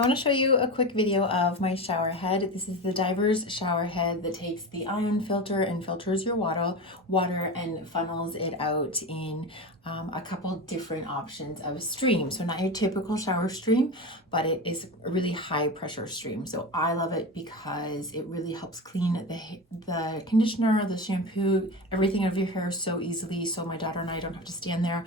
I want to show you a quick video of my shower head. This is the Drivse Showerhead that takes the ion filter and filters your water and funnels it out in a couple different options of stream. So not your typical shower stream, but it is a really high pressure stream. So I love it because it really helps clean the conditioner, the shampoo, everything out of your hair so easily. So my daughter and I don't have to stand there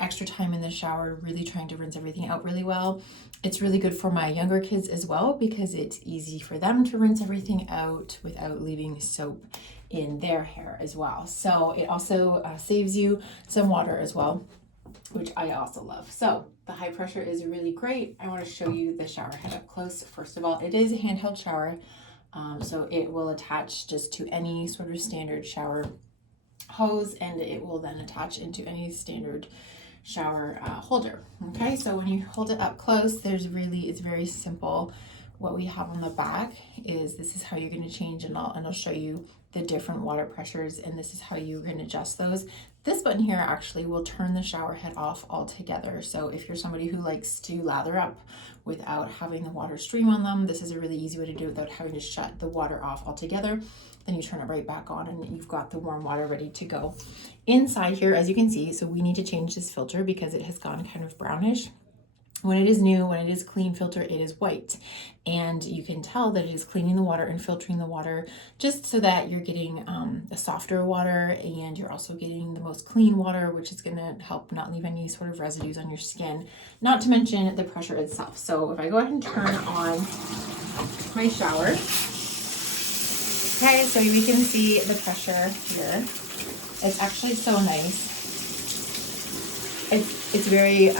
extra time in the shower, really trying to rinse everything out really well. It's really good for my younger kids as well because it's easy for them to rinse everything out without leaving soap in their hair as well. So it also saves you some water as well, which I also love. So the high pressure is really great. I want to show you the shower head up close. First of all, it is a handheld shower, so it will attach just to any sort of standard shower hose, and it will then attach into any standard shower holder. Okay, so when you hold it up close, it's very simple. What we have on the back is this is how you're going to change, and I'll show you the different water pressures, and this is how you're going to adjust those. This button here actually will turn the shower head off altogether. So if you're somebody who likes to lather up without having the water stream on them, this is a really easy way to do it without having to shut the water off altogether. Then you turn it right back on and you've got the warm water ready to go. Inside here, as you can see, so we need to change this filter because it has gone kind of brownish. When it is new, when it is clean filter, it is white. And you can tell that it is cleaning the water and filtering the water just so that you're getting a softer water, and you're also getting the most clean water, which is gonna help not leave any sort of residues on your skin, not to mention the pressure itself. So if I go ahead and turn on my shower, okay, so we can see the pressure here. It's actually so nice. It's very,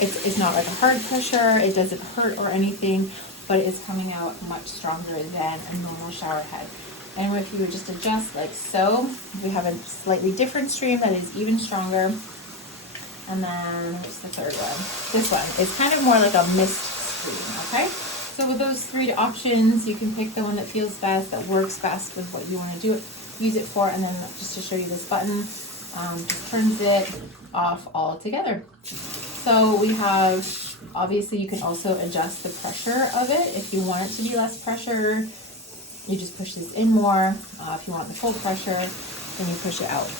it's not like a hard pressure, it doesn't hurt or anything, but it is coming out much stronger than a normal shower head. And if you would just adjust like so, we have a slightly different stream that is even stronger. And then what's the third one? This one is kind of more like a mist stream, okay? So with those three options, you can pick the one that feels best, that works best with what you want to use it for. And then just to show you this button, just turns it off altogether. So we have, obviously you can also adjust the pressure of it. If you want it to be less pressure, you just push this in more. If you want the full pressure, then you push it out.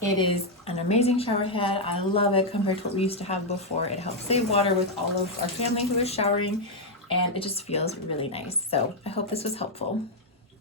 It is an amazing shower head. I love it compared to what we used to have before. It helps save water with all of our family who is showering, and it just feels really nice. So I hope this was helpful.